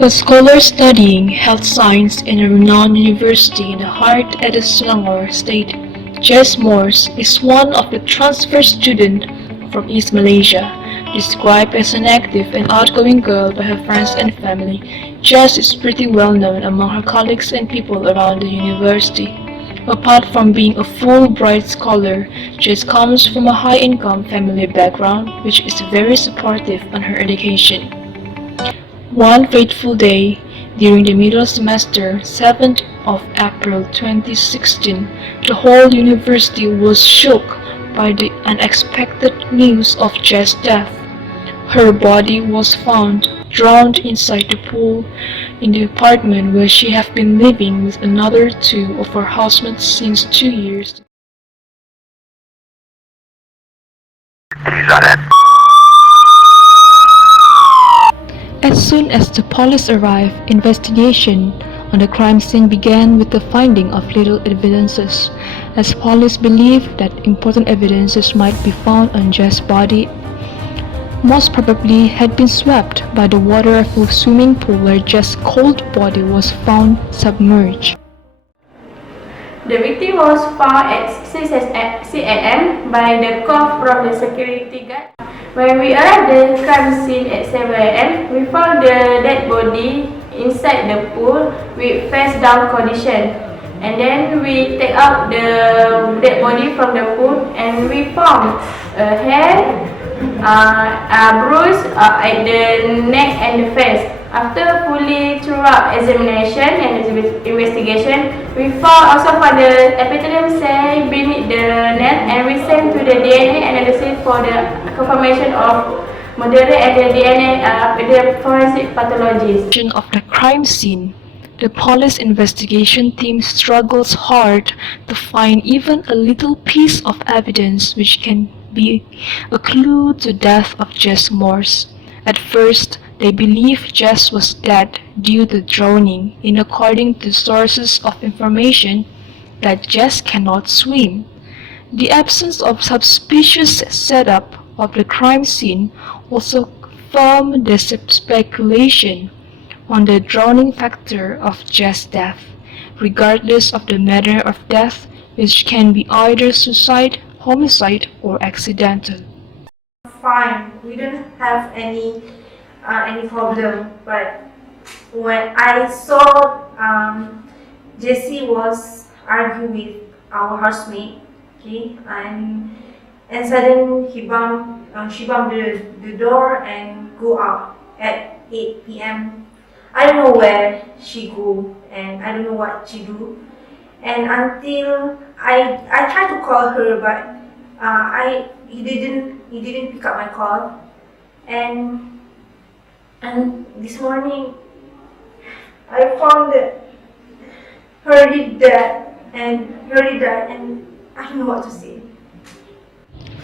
A scholar studying health science in a renowned university in the heart of the Selangor state, Jess Morse is one of the transfer students from East Malaysia. Described as an active and outgoing girl by her friends and family, Jess is pretty well known among her colleagues and people around the university. Apart from being a Fulbright scholar, Jess comes from a high-income family background which is very supportive on her education. One fateful day, during the middle semester, 7th of April 2016, the whole university was shook by the unexpected news of Jess's death. Her body was found drowned inside the pool in the apartment where she had been living with another two of her housemates since 2 years. As soon as the police arrived, investigation on the crime scene began with the finding of little evidences, as police believed that important evidences might be found on Jess's body. Most probably had been swept by the water of a swimming pool where Jess's cold body was found submerged. The victim was found at 6 a.m. by the call from the security guard. When we arrived at the crime scene at 7 a.m., we found the dead body inside the pool with face down condition. And then we take out the dead body from the pool and we found a hair, a bruise at the neck and the face. After fully thorough examination and investigation, we also found the epithelium cell beneath the nail and we sent to the DNA analysis for the confirmation of murder and the DNA the forensic pathologist. Of the crime scene, the police investigation team struggles hard to find even a little piece of evidence which can be a clue to the death of Jess Morse. At first, they believe Jess was dead due to drowning, in according to sources of information that Jess cannot swim. The absence of suspicious setup of the crime scene also confirmed the speculation on the drowning factor of Jess's death, regardless of the manner of death, which can be either suicide, homicide, or accidental. Fine, we don't have any problem. But when I saw Jessie was arguing with our housemate, okay, and suddenly she bumped the door and go out at 8 p.m. I don't know where she go and I don't know what she do. And until I tried to call her, but he didn't pick up my call. And this morning I found that her did that and I don't know what to say.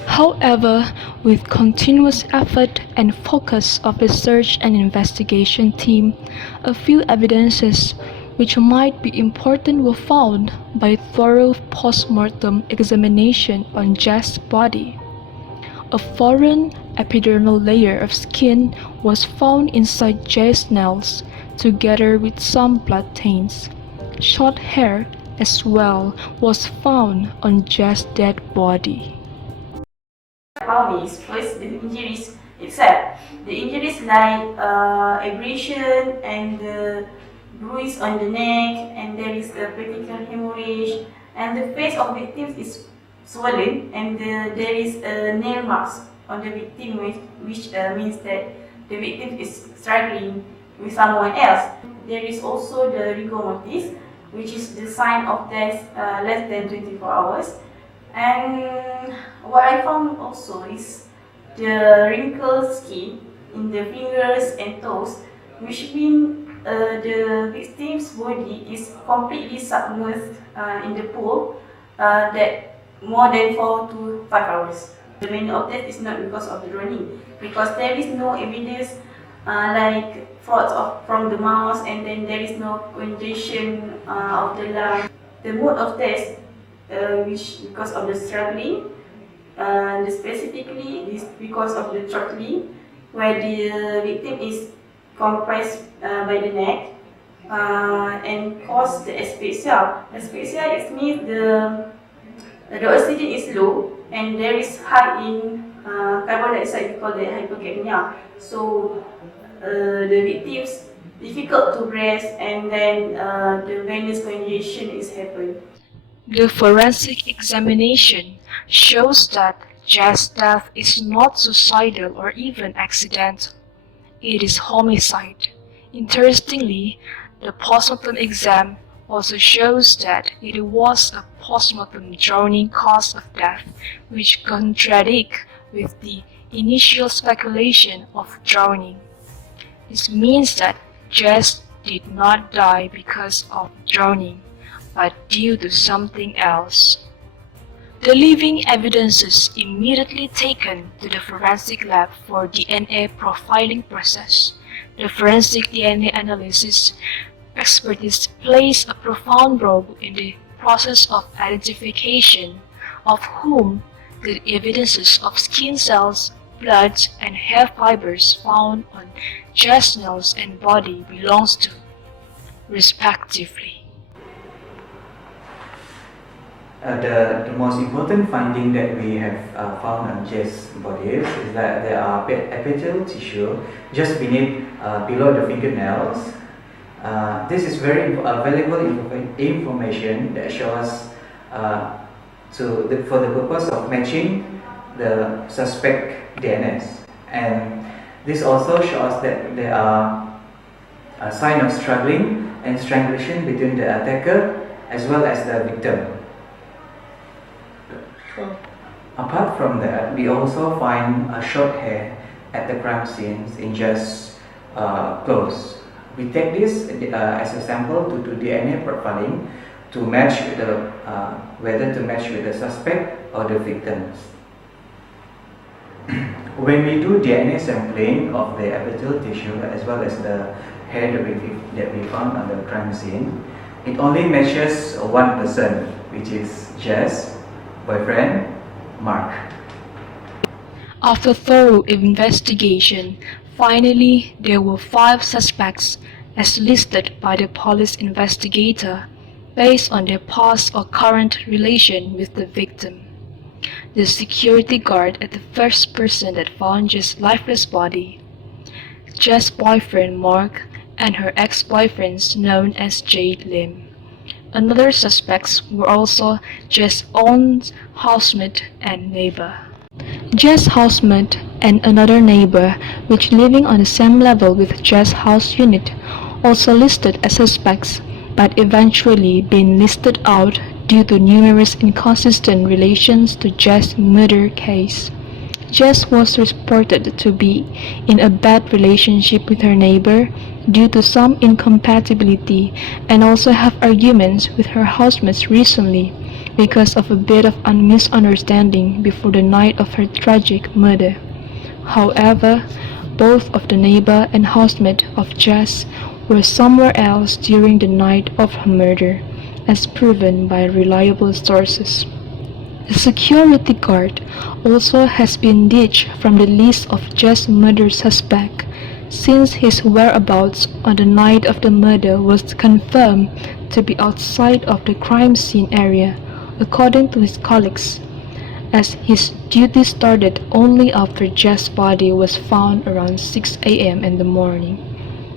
However, with continuous effort and focus of the search and investigation team, a few evidences which might be important were found by thorough post-mortem examination on Jess's body. A foreign epidermal layer of skin was found inside Jess's nails, together with some blood stains. Short hair as well was found on Jess's dead body. Found is first the injuries itself. The injuries like abrasion and the bruise on the neck, and there is a petechial hemorrhage, and the face of victims is swollen, and there is a nail marks on the victim, which means that the victim is struggling with someone else. There is also the rigor mortis, which is the sign of death less than 24 hours. And what I found also is the wrinkled skin in the fingers and toes, which means the victim's body is completely submerged in the pool that more than 4 to 5 hours. The manner of death is not because of the drowning, because there is no evidence like frauds from the mouth, and then there is no congestion of the lung. The mode of death, which because of the struggling, specifically is because of the throttling, where the victim is comprised by the neck and cause the asphyxia. Asphyxia is means the oxygen is low and there is high in carbon dioxide, we call that hypocapnia. So the victims difficult to breathe and then the venous congestion is happened. The forensic examination shows that Jess's death is not suicidal or even accidental. It is homicide. Interestingly, the postmortem exam also shows that it was a postmortem drowning cause of death, which contradicts with the initial speculation of drowning. This means that Jess did not die because of drowning, but due to something else. The living evidences immediately taken to the forensic lab for DNA profiling process. The forensic DNA analysis expertise plays a profound role in the process of identification of whom the evidences of skin cells, blood, and hair fibers found on Jess' nails and body belongs to, respectively. The most important finding that we have found on Jess' body is that there are epithelial tissue just below the fingernails. This is very valuable information that shows for the purpose of matching the suspect DNAs, and this also shows that there are a sign of struggling and strangulation between the attacker as well as the victim. Apart from that, we also find a short hair at the crime scene in Jess' clothes. We take this as a sample to do DNA profiling to match with the whether to match with the suspect or the victims. When we do DNA sampling of the epithelial tissue as well as the hair that we found on the crime scene, it only matches one person, which is Jess' boyfriend, Mark. After thorough investigation, finally there were 5 suspects as listed by the police investigator based on their past or current relation with the victim. The security guard at the first person that found Jess' lifeless body, Jess' boyfriend Mark, and her ex-boyfriends known as Jade Lim. Another suspects were also Jess' own housemate and neighbor. Jess' housemate and another neighbor, which living on the same level with Jess' house unit, also listed as suspects, but eventually been listed out due to numerous inconsistent relations to Jess' murder case. Jess was reported to be in a bad relationship with her neighbor due to some incompatibility and also have arguments with her housemates recently because of a bit of a misunderstanding before the night of her tragic murder. However, both of the neighbor and housemate of Jess were somewhere else during the night of her murder, as proven by reliable sources. The security guard also has been ditched from the list of Jess' murder suspect since his whereabouts on the night of the murder was confirmed to be outside of the crime scene area, according to his colleagues, as his duty started only after Jess' body was found around 6 a.m. in the morning.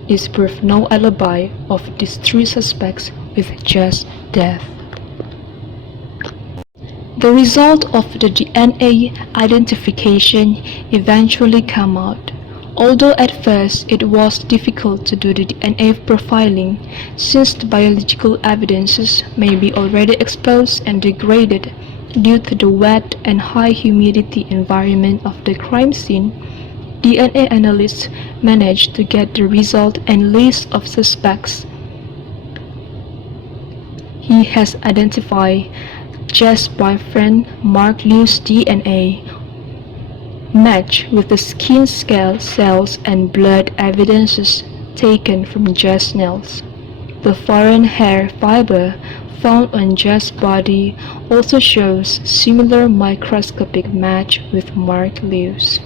This proved no alibi of these 3 suspects with Jess' death. The result of the DNA identification eventually came out. Although at first it was difficult to do the DNA profiling since the biological evidences may be already exposed and degraded due to the wet and high humidity environment of the crime scene, DNA analysts managed to get the result and list of suspects. He has identified Jess' boyfriend Mark Liu's DNA match with the skin scale cells and blood evidences taken from Jess' nails. The foreign hair fiber found on Jess' body also shows similar microscopic match with Mark Liu's.